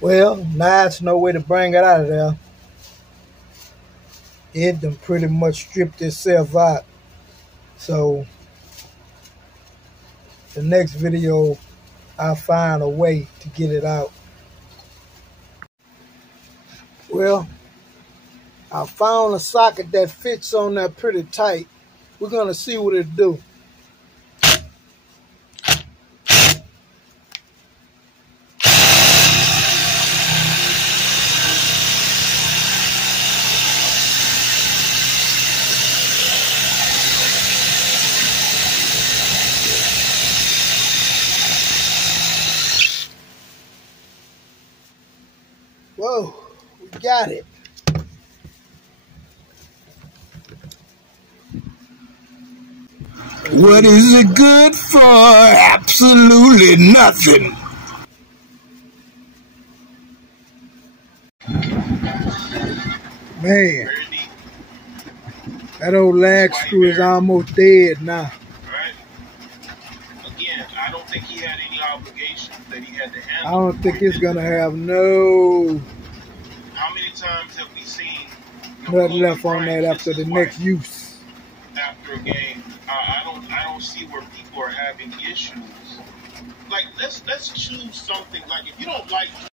Well, now it's no way to bring it out of there. It done pretty much stripped itself out. So the next video, I'll find a way to get it out. Well, I found a socket that fits on there pretty tight. We're gonna see what it do. Whoa, we got it. What is it good for? Absolutely nothing. Man, that old lag screw is almost dead now. Right? Again, I don't think he had any obligations that he had to handle. I don't think it's gonna have no How many times have we seen nothing left on that after the next use? After a game, I don't see where people are having issues. Like let's choose something. Like if you don't like